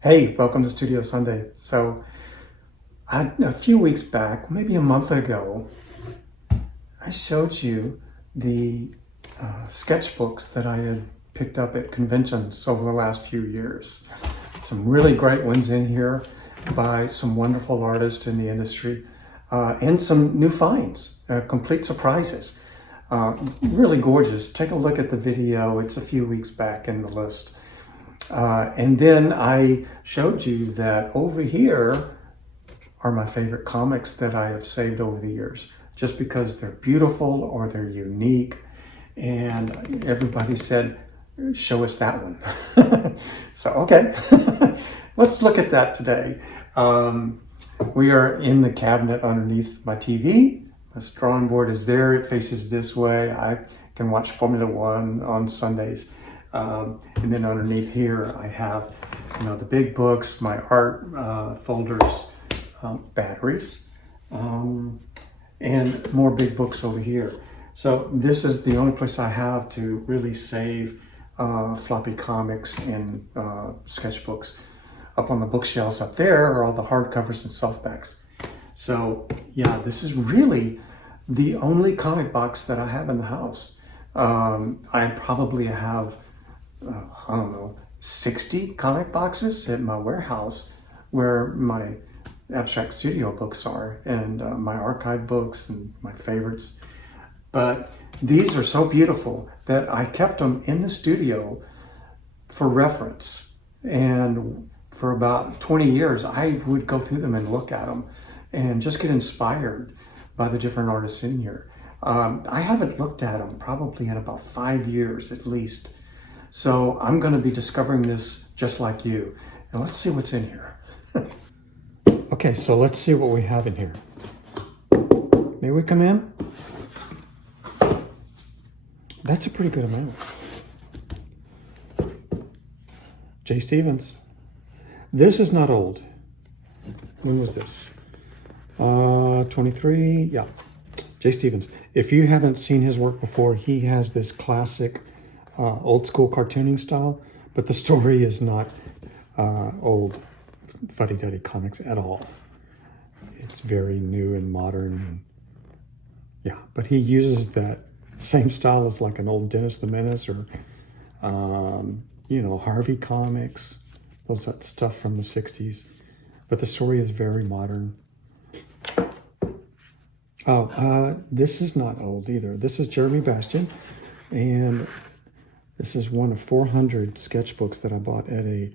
Hey, welcome to Studio Sunday. A few weeks back, maybe a month ago, I showed you the sketchbooks that I had picked up at conventions over the last few years. Some really great ones in here by some wonderful artists in the industry, and some new finds, complete surprises. Really gorgeous. Take a look at the video. It's a few weeks back in the list. And then I showed you that over here are my favorite comics that I have saved over the years, just because they're beautiful or they're unique. And everybody said, show us that one. So, okay, let's look at that today. We are in the cabinet underneath my TV. The drawing board is there. It faces this way. I can watch Formula One on Sundays. And then underneath here, I have, the big books, my art folders, batteries, and more big books over here. So this is the only place I have to really save floppy comics and sketchbooks. Up on the bookshelves up there are all the hardcovers and softbacks. So yeah, this is really the only comic box that I have in the house. I probably have I don't know, 60 comic boxes at my warehouse where my abstract studio books are, and my archive books and my favorites. But these are so beautiful that I kept them in the studio for reference. And for about 20 years, I would go through them and look at them and just get inspired by the different artists in here. I haven't looked at them probably in about 5 years at least. So I'm going to be discovering this just like you. And let's see what's in here. Okay, so let's see what we have in here. May we come in? That's a pretty good amount. Jay Stevens. This is not old. When was this? 23, yeah. Jay Stevens. If you haven't seen his work before, he has this classic old school cartooning style, but the story is not old fuddy-duddy comics at all. It's very new and modern. And yeah, but he uses that same style as like an old Dennis the Menace or, Harvey comics, that stuff from the 60s. But the story is very modern. This is not old either. This is Jeremy Bastian, and this is one of 400 sketchbooks that I bought at a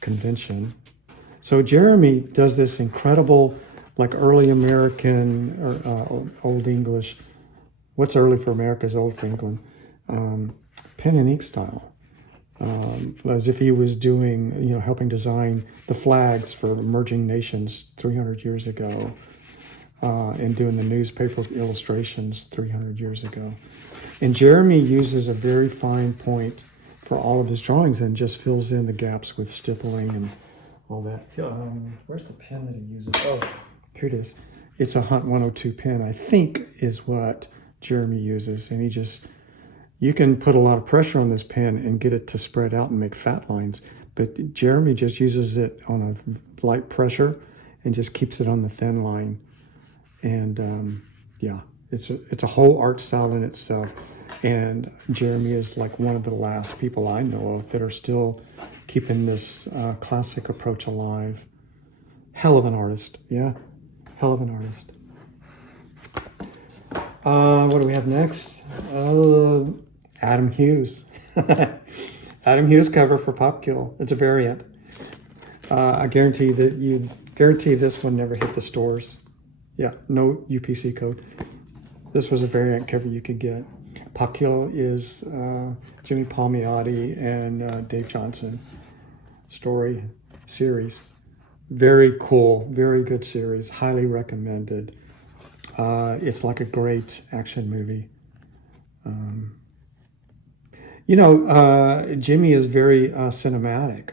convention. So Jeremy does this incredible, like early American or Old English. What's early for America is old for England. Pen and ink style, as if he was doing, helping design the flags for emerging nations 300 years ago, and doing the newspaper illustrations 300 years ago. And Jeremy uses a very fine point for all of his drawings and just fills in the gaps with stippling and all that. Where's the pen that he uses? Oh, here it is. It's a Hunt 102 pen, I think, is what Jeremy uses. And you can put a lot of pressure on this pen and get it to spread out and make fat lines. But Jeremy just uses it on a light pressure and just keeps it on the thin line. And yeah, it's a whole art style in itself. And Jeremy is like one of the last people I know of that are still keeping this classic approach alive. Hell of an artist, yeah, hell of an artist. What do we have next? Adam Hughes. Adam Hughes cover for Popkill. It's a variant. I guarantee this one never hit the stores. Yeah, no UPC code. This was a variant cover you could get. Popkill is Jimmy Palmiotti and Dave Johnson story series. Very cool, very good series. Highly recommended. It's like a great action movie. Jimmy is very cinematic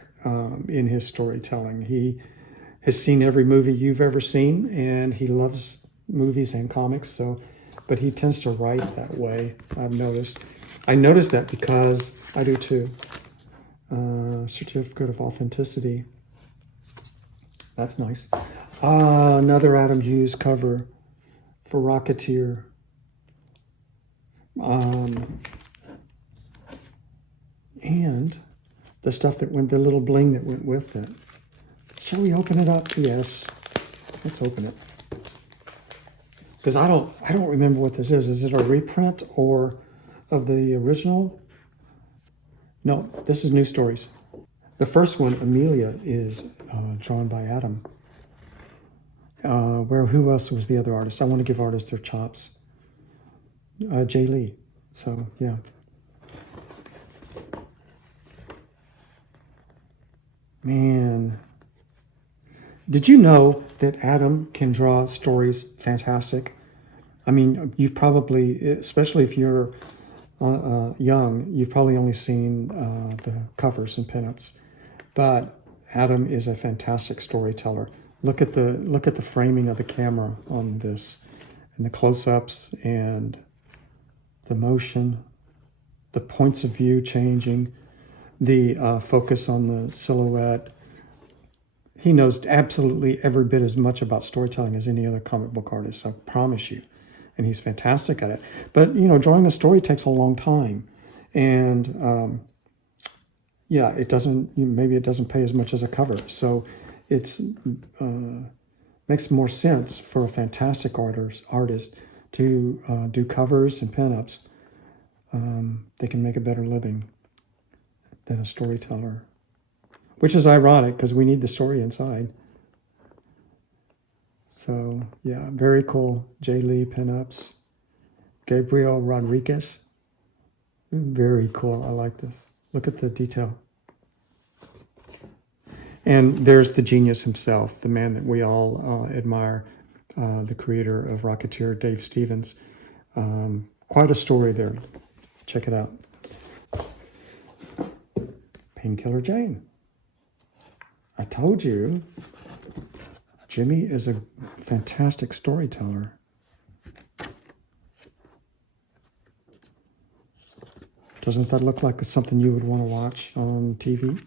in his storytelling. He has seen every movie you've ever seen, and he loves movies and comics. But he tends to write that way, I've noticed. I noticed that because I do too. Certificate of authenticity. That's nice. Another Adam Hughes cover for Rocketeer. And the stuff that went, the little bling that went with it. Shall we open it up? Yes. Let's open it. Because I don't remember what this is. Is it a reprint or of the original? No, this is New Stories. The first one, Amelia, is drawn by Adam. Who else was the other artist? I want to give artists their chops. Jay Lee. So yeah. Man, did you know that Adam can draw stories fantastic? I mean, you've probably, especially if you're young, you've probably only seen the covers and pinups. But Adam is a fantastic storyteller. Look at the framing of the camera on this, and the close-ups and the motion, the points of view changing, the focus on the silhouette. He knows absolutely every bit as much about storytelling as any other comic book artist, I promise you. And he's fantastic at it. But, you know, drawing a story takes a long time. And, yeah, maybe it doesn't pay as much as a cover. So it's makes more sense for a fantastic artist to do covers and pinups. They can make a better living than a storyteller, which is ironic because we need the story inside. So yeah, very cool. Jay Lee pinups. Gabriel Rodriguez. Very cool. I like this. Look at the detail. And there's the genius himself, the man that we all admire, the creator of Rocketeer, Dave Stevens. Quite a story there. Check it out. Painkiller Jane. I told you, Jimmy is a fantastic storyteller. Doesn't that look like something you would want to watch on TV?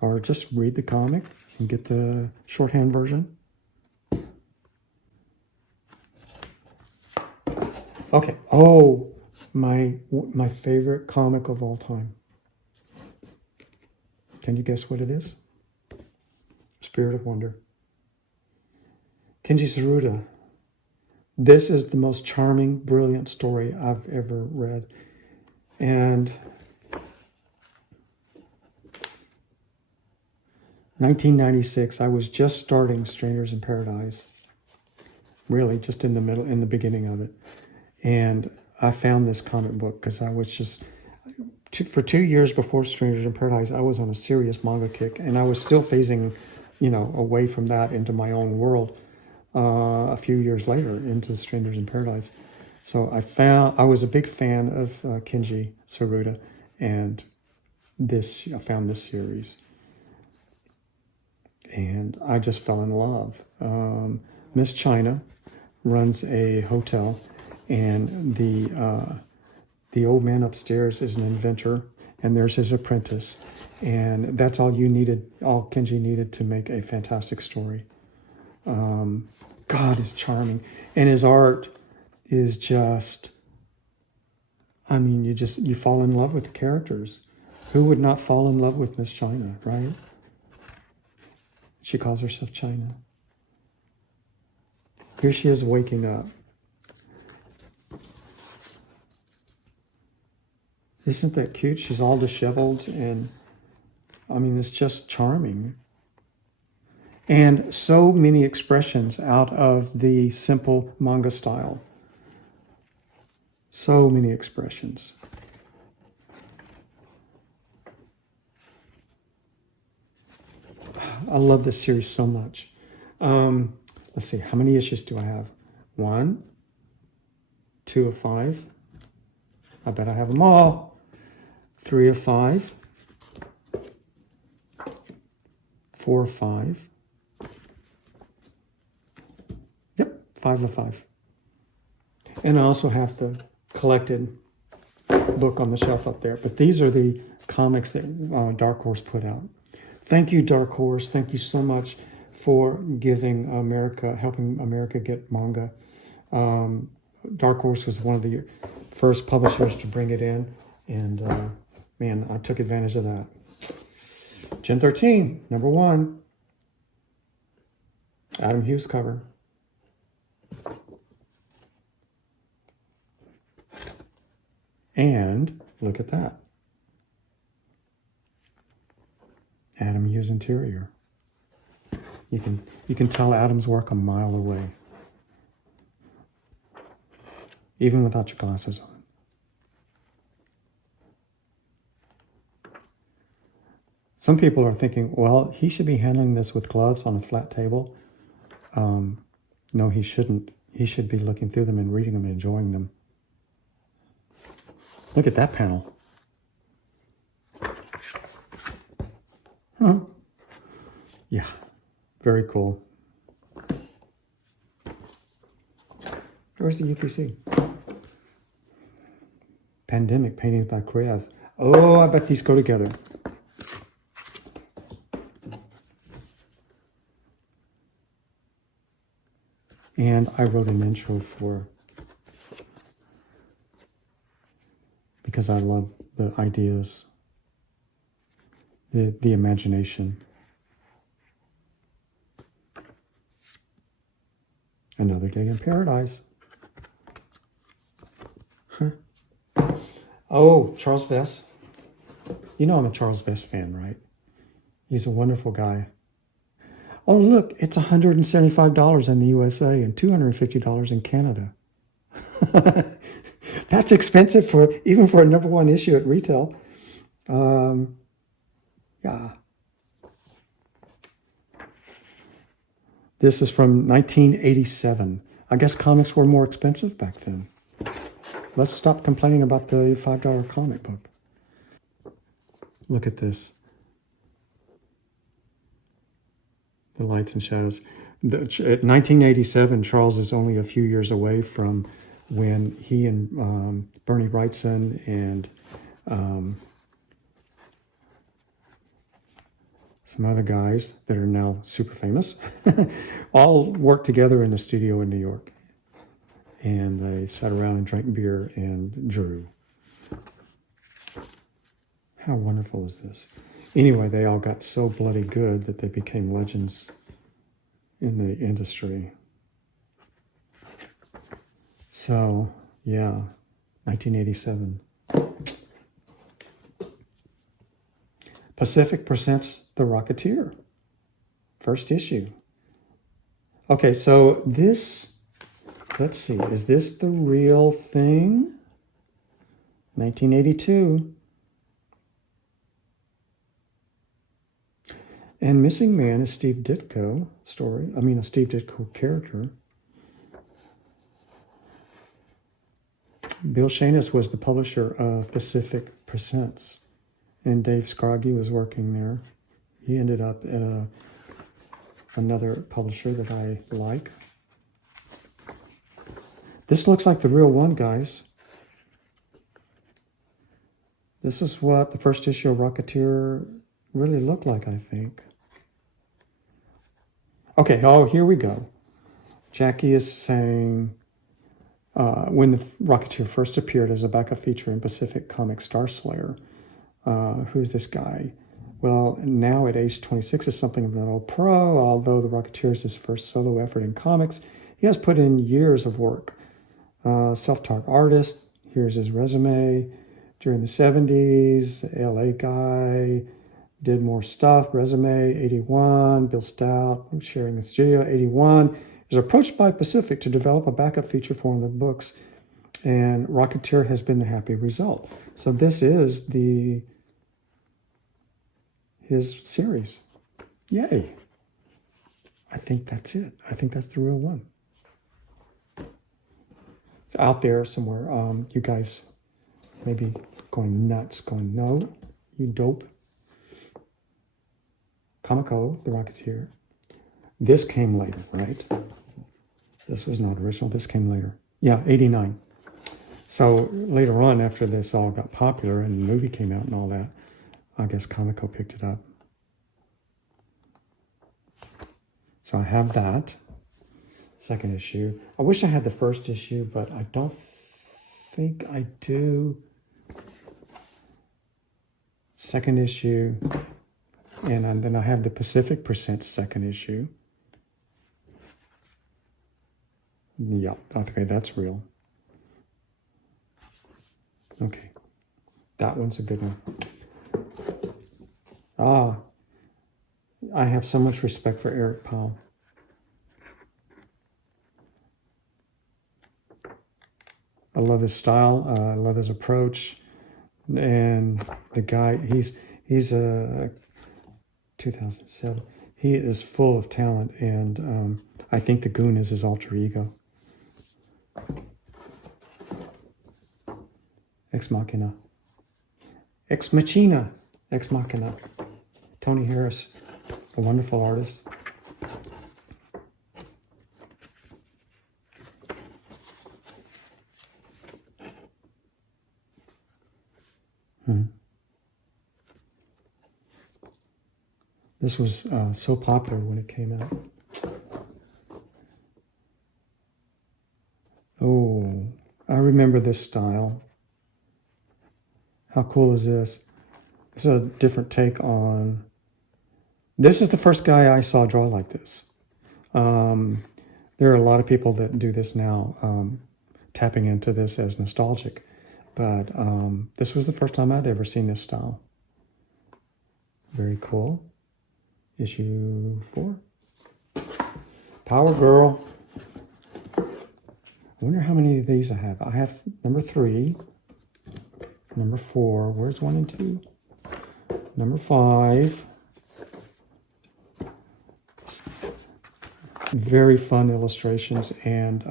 Or just read the comic and get the shorthand version? Okay. Oh, my favorite comic of all time. Can you guess what it is? Spirit of Wonder. Kenji Tsuruda. This is the most charming, brilliant story I've ever read. And 1996, I was just starting Strangers in Paradise. Really, just in the beginning of it. And I found this comic book because I was just, for 2 years before Strangers in Paradise, I was on a serious manga kick. And I was still phasing, away from that into my own world a few years later into Strangers in Paradise. So I was a big fan of Kenji Tsuruda, and I found this series. And I just fell in love. Miss China runs a hotel, and the old man upstairs is an inventor, and there's his apprentice. And that's all Kenji needed to make a fantastic story. God is charming. And his art is just, you fall in love with the characters. Who would not fall in love with Miss China, right? She calls herself China. Here she is waking up. Isn't that cute? She's all disheveled, and it's just charming. And so many expressions out of the simple manga style. So many expressions. I love this series so much. Let's see, how many issues do I have? 1, 2 of 5. I bet I have them all. 3 of 5. 4 of 5. Yep, 5 of 5. And I also have the collected book on the shelf up there. But these are the comics that Dark Horse put out. Thank you, Dark Horse. Thank you so much for giving America, helping America get manga. Um, Dark Horse was one of the first publishers to bring it in, and man, I took advantage of that. Gen 13, number 1, Adam Hughes cover. And look at that. Adam Hughes interior. You can tell Adam's work a mile away, even without your glasses on. Some people are thinking, well, he should be handling this with gloves on a flat table. No, he shouldn't. He should be looking through them and reading them and enjoying them. Look at that panel. Huh. Yeah, very cool. Where's the UPC? Pandemic painted by Kreav. Oh, I bet these go together. And I wrote an intro for, because I love the ideas, the imagination. Another Day in Paradise. Huh. Oh, Charles Vess. You know I'm a Charles Vess fan, right? He's a wonderful guy. Oh, look, it's $175 in the USA and $250 in Canada. That's expensive even for a number 1 issue at retail. Yeah. This is from 1987. I guess comics were more expensive back then. Let's stop complaining about the $5 comic book. Look at this. The lights and shadows. At 1987, Charles is only a few years away from when he and Bernie Wrightson and some other guys that are now super famous all worked together in a studio in New York. And they sat around and drank beer and drew. How wonderful is this? Anyway, they all got so bloody good that they became legends in the industry. So, yeah, 1987. Pacific presents The Rocketeer, first issue. Okay, so this, let's see, is this the real thing? 1982. And Missing Man is Steve Ditko story. A Steve Ditko character. Bill Shanis was the publisher of Pacific Presents, and Dave Scroggie was working there. He ended up at another publisher that I like. This looks like the real one, guys. This is what the first issue of Rocketeer really looked like, I think. Okay, oh, here we go. Jackie is saying, when the Rocketeer first appeared as a backup feature in Pacific Comics Star Slayer, who's this guy? Well, now at age 26 is something of an old pro. Although the Rocketeer is his first solo effort in comics, he has put in years of work. Self-taught artist, here's his resume. During the 70s, LA guy, did more stuff, resume, 81, Bill Stout, sharing the studio, 81. Is approached by Pacific to develop a backup feature for one of the books, and Rocketeer has been the happy result. So this is his series. Yay. I think that's it. I think that's the real one. It's out there somewhere. You guys maybe going nuts, going, no, you dope. Comico, The Rocketeer. This came later, right? This was not original. This came later. Yeah, 89. So later on, after this all got popular and the movie came out and all that, I guess Comico picked it up. So I have that second issue. I wish I had the first issue, but I don't think I do. Second issue, and then I have the Pacific Percent second issue. Yeah, okay, that's real. Okay, that one's a good one. Ah, I have so much respect for Eric Powell. I love his style. I love his approach. And the guy, he's a 2007. He is full of talent, and I think the Goon is his alter ego. Ex Machina. Ex Machina. Ex Machina. Tony Harris, a wonderful artist. This was so popular when it came out. Oh, I remember this style. How cool is this? This is a different take on... This is the first guy I saw draw like this. There are a lot of people that do this now, tapping into this as nostalgic. But this was the first time I'd ever seen this style. Very cool. Issue 4. Power Girl. I wonder how many of these I have. I have number 3, number 4. Where's 1 and 2? Number 5. Very fun illustrations, and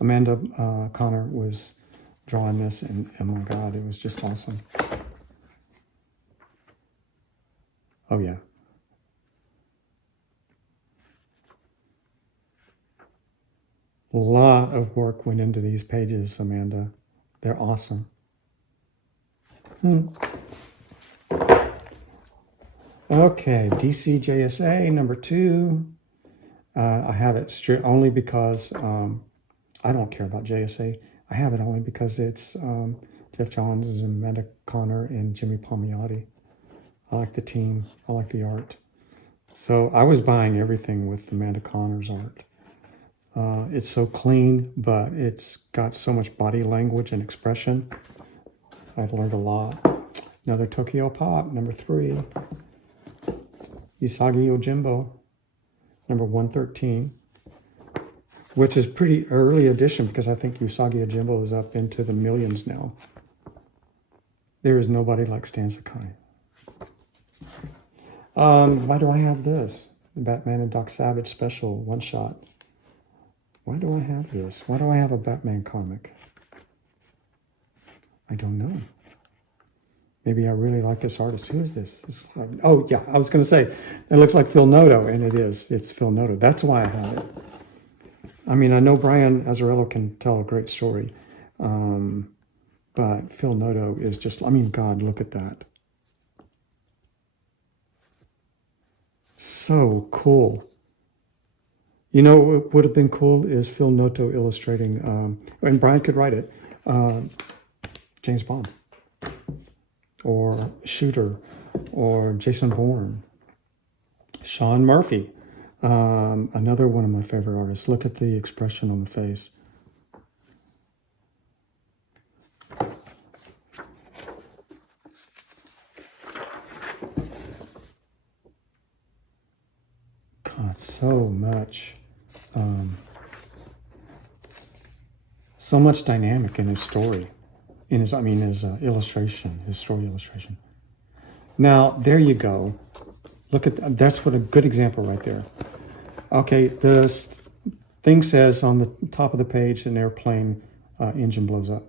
Amanda Connor was drawing this, and oh my God, it was just awesome. Oh yeah. A lot of work went into these pages, Amanda. They're awesome. Okay, DC JSA number 2. I have it only because I don't care about JSA. I have it only because it's Jeff Johns and Amanda Connor and Jimmy Palmiotti. I like the team. I like the art. So I was buying everything with Amanda Connor's art. It's so clean, but it's got so much body language and expression. I've learned a lot. Another Tokyo Pop, number 3. Usagi Yojimbo, number 113, which is pretty early edition because I think Usagi Yojimbo is up into the millions now. There is nobody like Stan Sakai. Why do I have this? The Batman and Doc Savage special one-shot. Why do I have this? Why do I have a Batman comic? I don't know. Maybe I really like this artist. Who is this? Oh, yeah, I was going to say, it looks like Phil Noto, and it is. It's Phil Noto. That's why I have it. I mean, I know Brian Azzarello can tell a great story, but Phil Noto is just, I mean, God, look at that. So cool. You know what would have been cool is Phil Noto illustrating, and Brian could write it, James Bond, or Shooter, or Jason Bourne, Sean Murphy, another one of my favorite artists. Look at the expression on the face. God, so much dynamic in his story, in his illustration, his story illustration. Now, there you go. Look at that's what a good example right there. Okay, the thing says on the top of the page, an airplane engine blows up.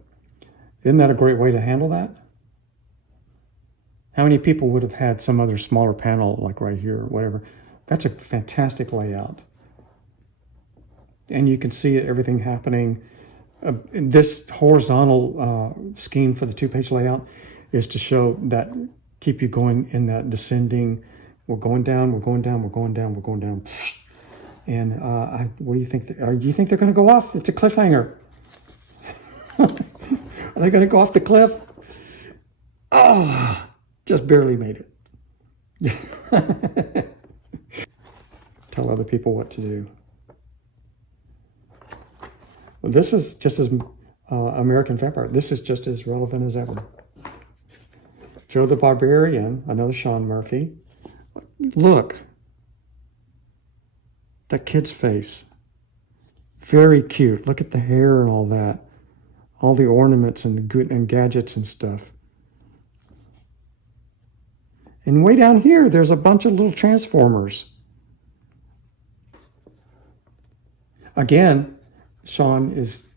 Isn't that a great way to handle that? How many people would have had some other smaller panel, like right here or whatever? That's a fantastic layout. And you can see everything happening. This horizontal scheme for the 2-page layout is to show that, keep you going in that descending, we're going down, we're going down, we're going down, we're going down. And what do you think? Do you think they're going to go off? It's a cliffhanger. Are they going to go off the cliff? Oh, just barely made it. Tell other people what to do. Well, this is just as American Vampire. This is just as relevant as ever. Joe the Barbarian, another Sean Murphy. Look, that kid's face. Very cute. Look at the hair and all that. All the ornaments and gadgets and stuff. And way down here, there's a bunch of little Transformers. Again, Sean is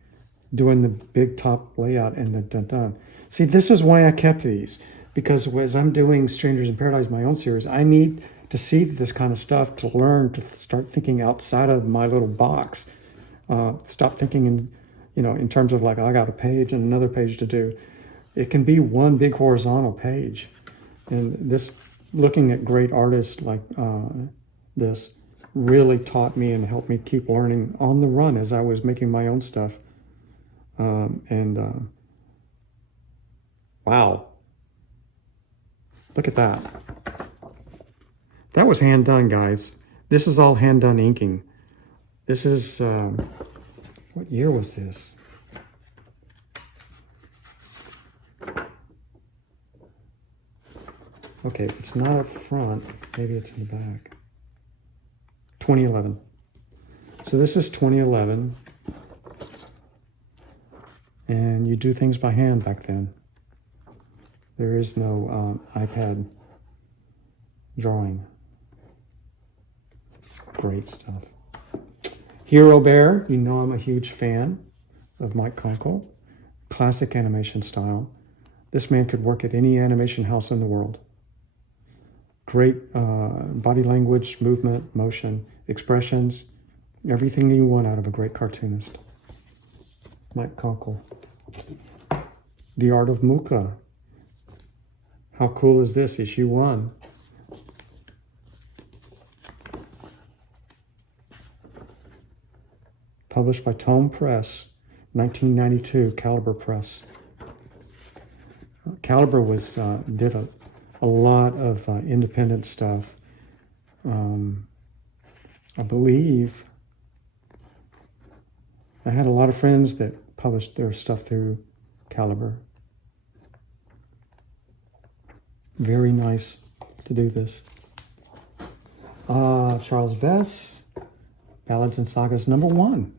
doing the big top layout and the dun-dun. See, this is why I kept these. Because as I'm doing Strangers in Paradise, my own series, I need to see this kind of stuff to learn to start thinking outside of my little box. Stop thinking in terms of like, I got a page and another page to do. It can be one big horizontal page. And this, looking at great artists like this, really taught me and helped me keep learning on the run as I was making my own stuff. Wow. Look at that. That was hand done, guys. This is all hand done inking. This is, what year was this? Okay, if it's not up front, maybe it's in the back. 2011. So this is 2011. And you do things by hand back then. There is no iPad drawing. Great stuff. Hero Bear, you know I'm a huge fan of Mike Conkle. Classic animation style. This man could work at any animation house in the world. Great body language, movement, motion, expressions, everything you want out of a great cartoonist. Mike Conkle. The Art of Mooka. How cool is this? Issue 1. Published by Tome Press, 1992, Caliber Press. Caliber did a lot of independent stuff. I believe I had a lot of friends that published their stuff through Caliber. Very nice to do this. Charles Vess, Ballads and Sagas #1.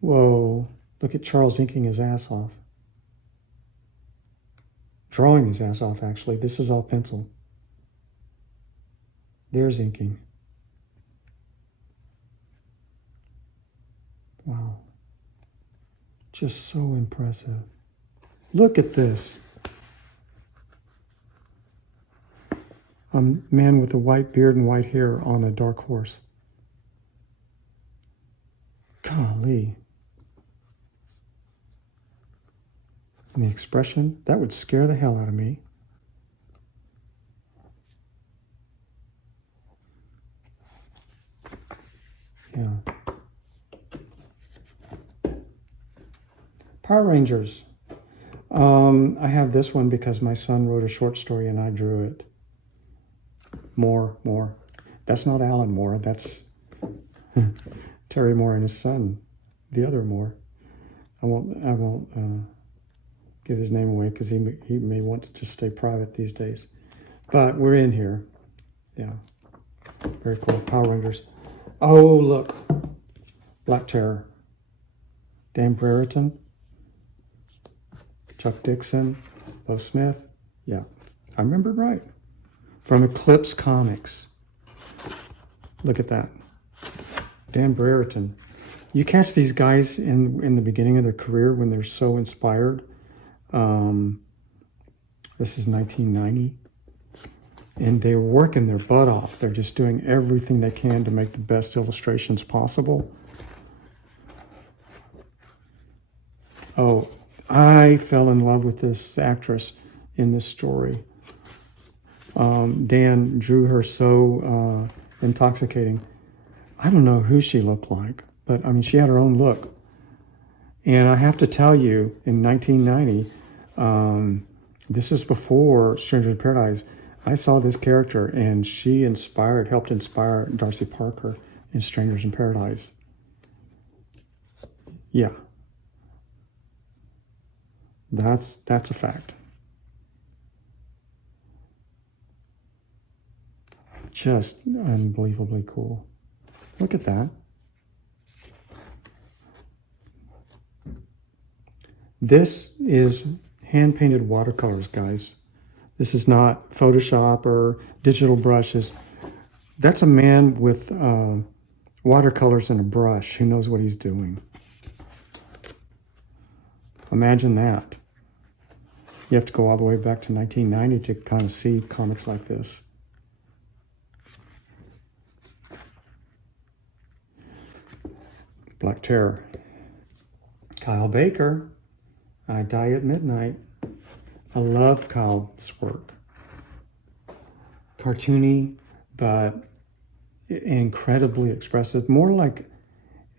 Whoa, look at Charles inking his ass off. Drawing his ass off, actually. This is all pencil. There's inking. Wow. Just so impressive. Look at this. A man with a white beard and white hair on a dark horse. Golly. And the expression, that would scare the hell out of me. Yeah. Power Rangers. I have this one because my son wrote a short story and I drew it. Moore. That's not Alan Moore. That's Terry Moore and his son, the other Moore. I won't give his name away because he may want to just stay private these days. But we're in here. Yeah. Very cool. Power Rangers. Oh, look. Black Terror. Dan Brereton. Chuck Dixon. Bo Smith. Yeah. I remembered right. From Eclipse Comics. Look at that. Dan Brereton. You catch these guys in the beginning of their career when they're so inspired. This is 1990. And they're working their butt off. They're just doing everything they can to make the best illustrations possible. Oh, I fell in love with this actress in this story. Dan drew her so intoxicating. I don't know who she looked like, but I mean, she had her own look. And I have to tell you, in 1990, this is before Stranger in Paradise, I saw this character and she helped inspire Darcy Parker in Strangers in Paradise. Yeah, that's a fact. Just unbelievably cool. Look at that. This is hand-painted watercolors, guys. This is not Photoshop or digital brushes. That's a man with watercolors and a brush who knows what he's doing. Imagine that. You have to go all the way back to 1990 to kind of see comics like this. Black Terror. Kyle Baker. I Die at Midnight. I love Kyle's work. Cartoony, but incredibly expressive. More like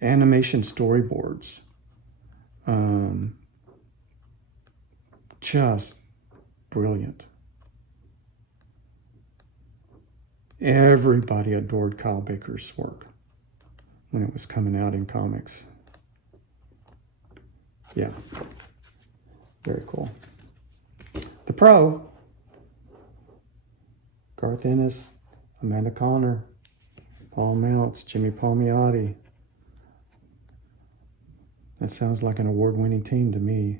animation storyboards. Just brilliant. Everybody adored Kyle Baker's work when it was coming out in comics. Yeah, very cool. The Pro, Garth Ennis, Amanda Conner, Paul Mounts, Jimmy Palmiotti. That sounds like an award-winning team to me.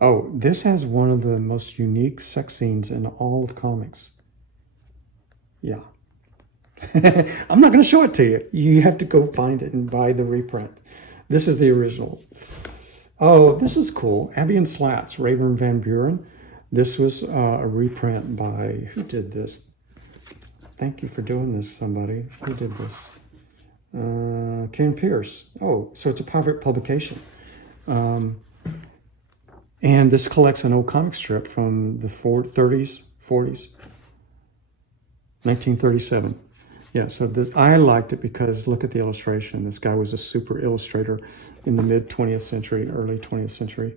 Oh, this has one of the most unique sex scenes in all of comics. Yeah. I'm not going to show it to you. You have to go find it and buy the reprint. This is the original. Oh, this is cool. Abby and Slats, Rayburn Van Buren. This was a reprint by, who did this? Thank you for doing this, somebody. Who did this? Ken Pierce. Oh, so it's a private publication. And this collects an old comic strip from the 30s, 40s, 1937. Yeah, so I liked it because look at the illustration. This guy was a super illustrator in the mid 20th century, early 20th century.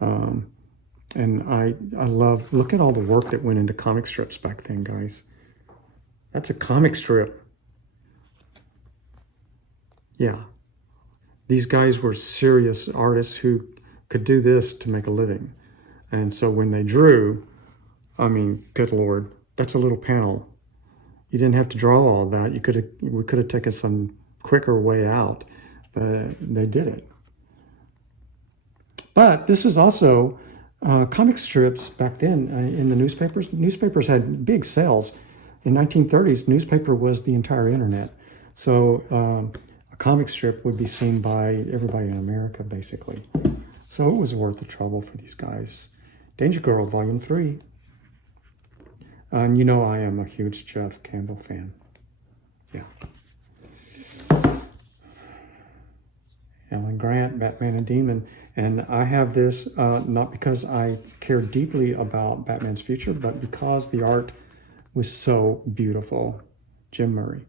And I love, look at all the work that went into comic strips back then, guys. That's a comic strip. Yeah. These guys were serious artists who could do this to make a living. And so when they drew, I mean, good Lord, that's a little panel. You didn't have to draw all that. We could have taken some quicker way out, but they did it. But this is also comic strips back then in the newspapers. Newspapers had big sales. In 1930s, newspaper was the entire internet. So a comic strip would be seen by everybody in America, basically. So it was worth the trouble for these guys. Danger Girl, Volume 3. And you know I am a huge Jeff Campbell fan. Yeah. Alan Grant, Batman and Demon. And I have this not because I care deeply about Batman's future, but because the art was so beautiful. Jim Murray.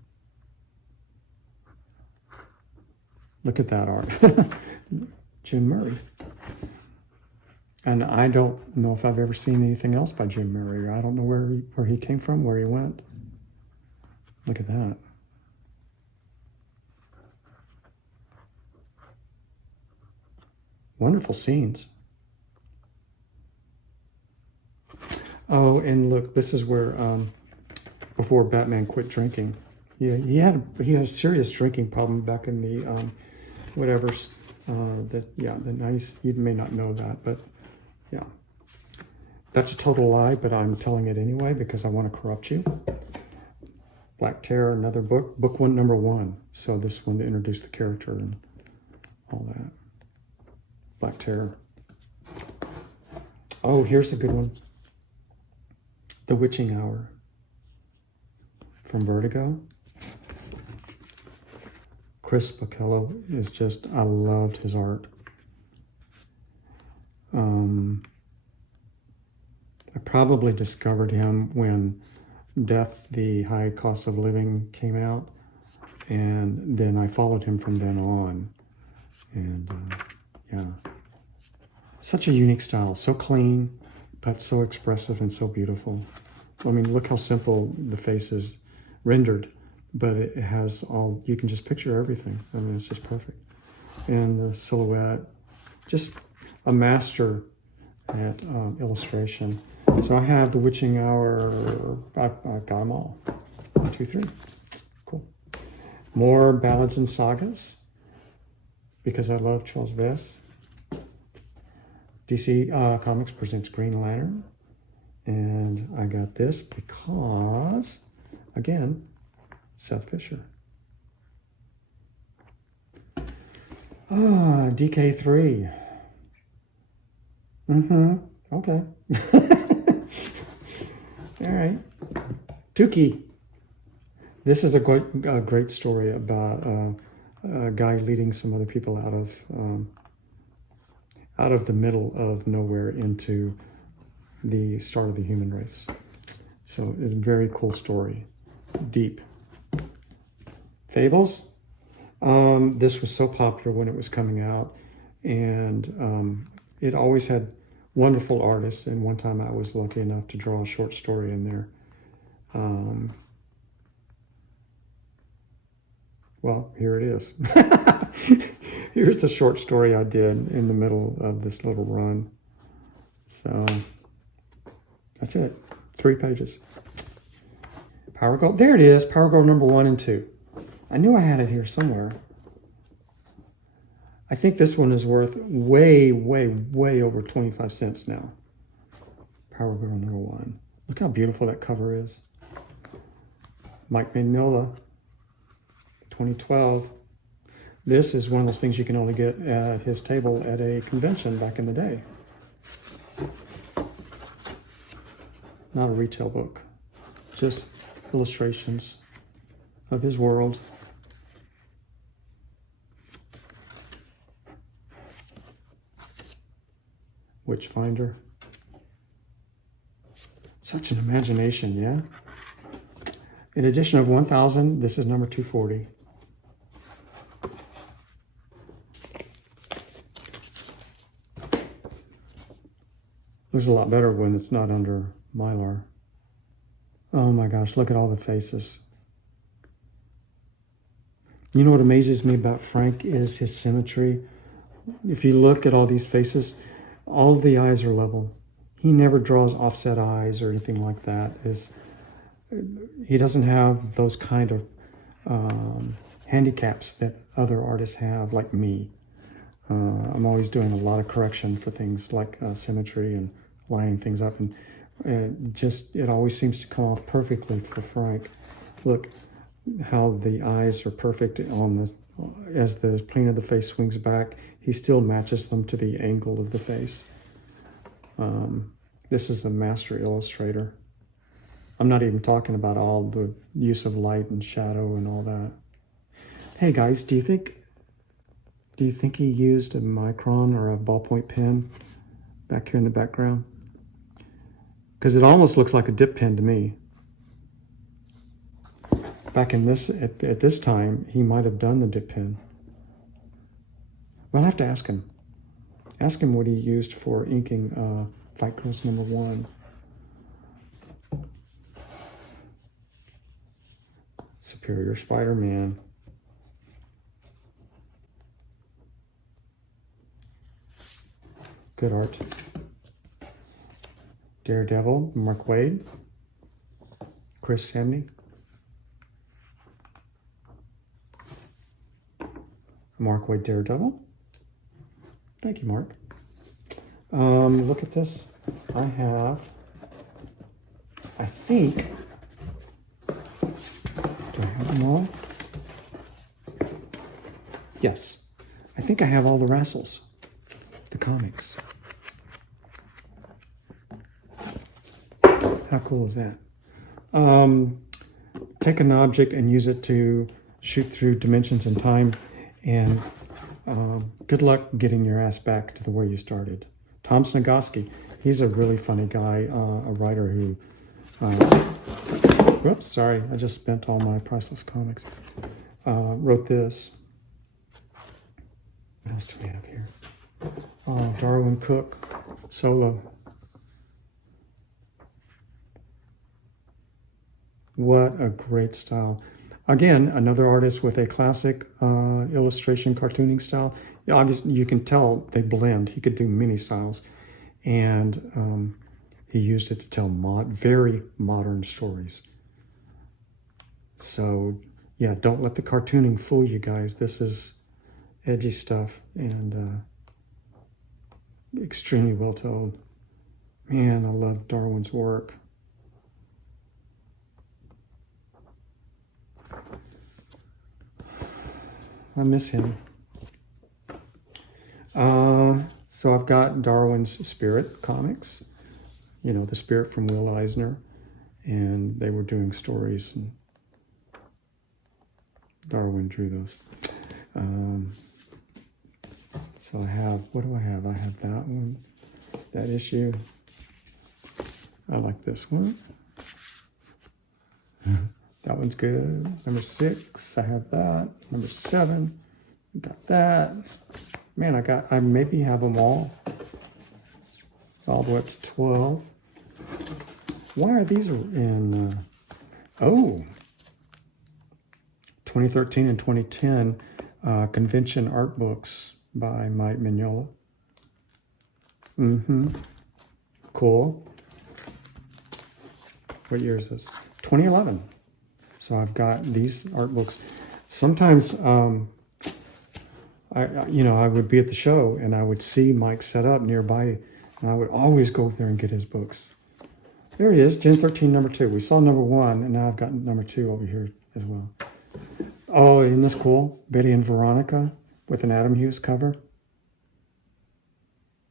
Look at that art. Jim Murray. And I don't know if I've ever seen anything else by Jim Murray. I don't know where he came from, where he went. Look at that. Wonderful scenes. Oh, and look, this is where before Batman quit drinking. Yeah, he had a serious drinking problem back in the whatever's the 90s. You may not know that, but yeah, that's a total lie. But I'm telling it anyway because I want to corrupt you. Black Terror, another book, book one, number 1. So this one to introduce the character and all that. Black Terror. Oh, here's a good one. The Witching Hour from Vertigo. Chris Bockello is just, I loved his art. probably discovered him when Death, the High Cost of Living came out. And then I followed him from then on. And yeah, such a unique style. So clean, but so expressive and so beautiful. I mean, look how simple the face is rendered, but it has all, you can just picture everything. I mean, it's just perfect. And the silhouette, just a master at illustration. So I have The Witching Hour, I've got them all. 1, 2, 3. Cool. More Ballads and Sagas, because I love Charles Vess. DC Comics presents Green Lantern. And I got this because, again, Seth Fisher. DK3. Okay. All right. Tukey. This is a great story about a guy leading some other people out of the middle of nowhere into the start of the human race. So it's a very cool story. Deep. Fables. This was so popular when it was coming out, and it always had wonderful artists. And one time I was lucky enough to draw a short story in there. Well, here it is. Here's the short story I did in the middle of this little run. So that's it. 3 pages. Power Girl. There it is. Power Girl number 1 and 2. I knew I had it here somewhere. I think this one is worth way, way, way over 25 cents now. Power Girl number 1. Look how beautiful that cover is. Mike Mignola, 2012. This is one of those things you can only get at his table at a convention back in the day. Not a retail book, just illustrations of his world. Witchfinder. Such an imagination, yeah? In edition of 1000, this is number 240. Looks a lot better when it's not under Mylar. Oh my gosh, look at all the faces. You know what amazes me about Frank is his symmetry. If you look at all these faces, all the eyes are level. He never draws offset eyes or anything like that. He doesn't have those kind of handicaps that other artists have, like me. I'm always doing a lot of correction for things like symmetry and lining things up, and it always seems to come off perfectly for Frank. Look how the eyes are perfect as the plane of the face swings back. He still matches them to the angle of the face. This is a master illustrator. I'm not even talking about all the use of light and shadow and all that. Hey guys, do you think he used a micron or a ballpoint pen back here in the background? Because it almost looks like a dip pen to me. Back in at this time, he might have done the dip pen. Well, I'll have to ask him. Ask him what he used for inking Fight Girls number 1. Superior Spider-Man. Good art. Daredevil, Mark Waid. Chris Samney. Mark Waid Daredevil. Thank you, Mark. Look at this. I think, do I have them all? Yes. I think I have all the Rassles, the comics. How cool is that? Take an object and use it to shoot through dimensions and time, and good luck getting your ass back to where you started. Tom Snigoski. He's a really funny guy, a writer who, whoops, sorry, I just spent all my Priceless Comics. Wrote this. What else do we have here? Darwyn Cooke, solo. What a great style. Again, another artist with a classic illustration cartooning style. Obviously, you can tell they blend. He could do many styles. And he used it to tell very modern stories. So, yeah, don't let the cartooning fool you guys. This is edgy stuff and extremely well told. Man, I love Darwyn's work. I miss him. So I've got Darwyn's Spirit comics, you know, the Spirit from Will Eisner, and they were doing stories, and Darwyn drew those. So I have, what do I have? I have that one, that issue. I like this one. That one's good. Number 6, I have that. Number 7, got that. Man, I maybe have them all the way up to 12. Why are these in, 2013 and 2010 convention art books by Mike Mignola. Cool. What year is this? 2011. So I've got these art books. Sometimes, I would be at the show and I would see Mike set up nearby, and I would always go there and get his books. There he is, Gen 13, number 2. We saw number 1, and now I've got number 2 over here as well. Oh, isn't this cool? Betty and Veronica with an Adam Hughes cover.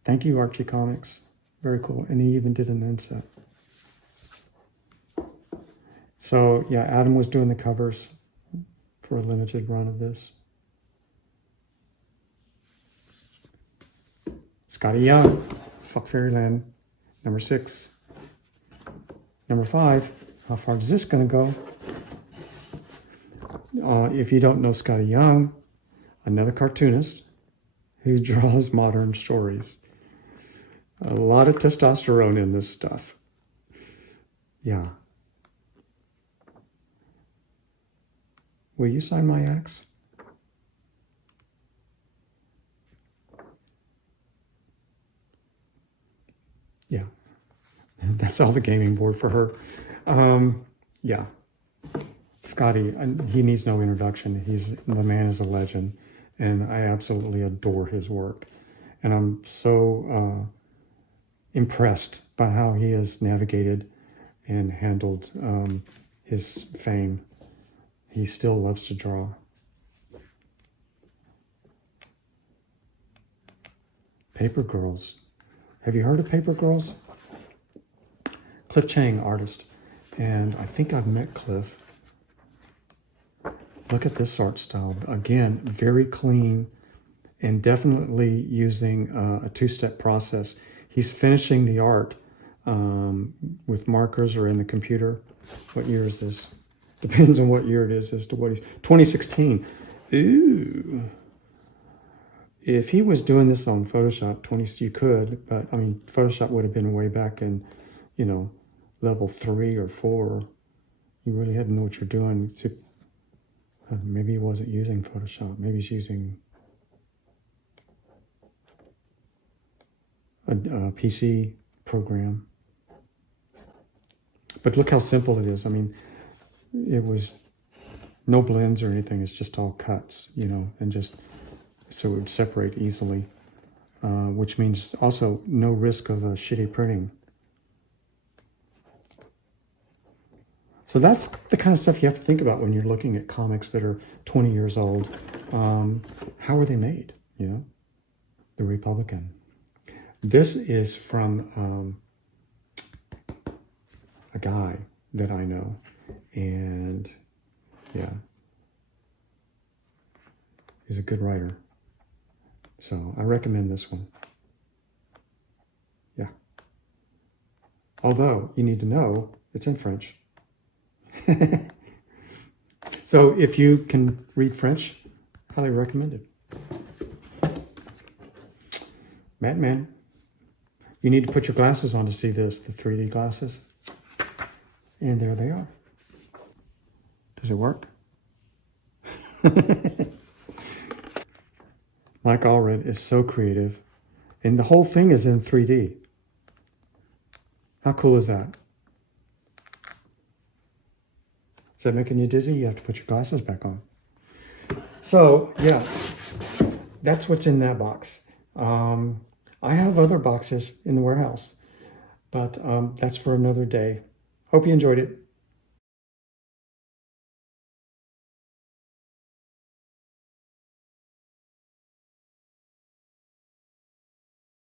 Thank you, Archie Comics. Very cool. And he even did an inset. So, yeah, Adam was doing the covers for a limited run of this. Scotty Young, Fuck Fairyland, number 6. Number 5, how far is this going to go? If you don't know Scotty Young, another cartoonist who draws modern stories. A lot of testosterone in this stuff. Yeah. Will you sign my axe? Yeah. That's all the gaming board for her. Yeah. Scotty, he needs no introduction. The man is a legend, and I absolutely adore his work. And I'm so impressed by how he has navigated and handled his fame. He still loves to draw. Paper Girls. Have you heard of Paper Girls? Cliff Chang, artist. And I think I've met Cliff. Look at this art style. Again, very clean and definitely using a two-step process. He's finishing the art with markers or in the computer. What year is this? Depends on what year it is as to what he's... 2016. Ooh. If he was doing this on Photoshop, you could, but I mean, Photoshop would have been way back in, level 3 or 4. You really had to know what you're doing. Maybe he wasn't using Photoshop. Maybe he's using a PC program. But look how simple it is. I mean, it was no blends or anything. It's just all cuts, and just so it would separate easily, which means also no risk of shitty printing. So that's the kind of stuff you have to think about when you're looking at comics that are 20 years old. How are they made? The Republican. This is from a guy that I know, and yeah, he's a good writer. So I recommend this one. Yeah. Although you need to know it's in French. So if you can read French, highly recommended. Man, you need to put your glasses on to see this, the 3D glasses. And there they are. Does it work? Mike Allred is so creative. And the whole thing is in 3D. How cool is that? Is that making you dizzy? You have to put your glasses back on. So, yeah, that's what's in that box. I have other boxes in the warehouse, but that's for another day. Hope you enjoyed it.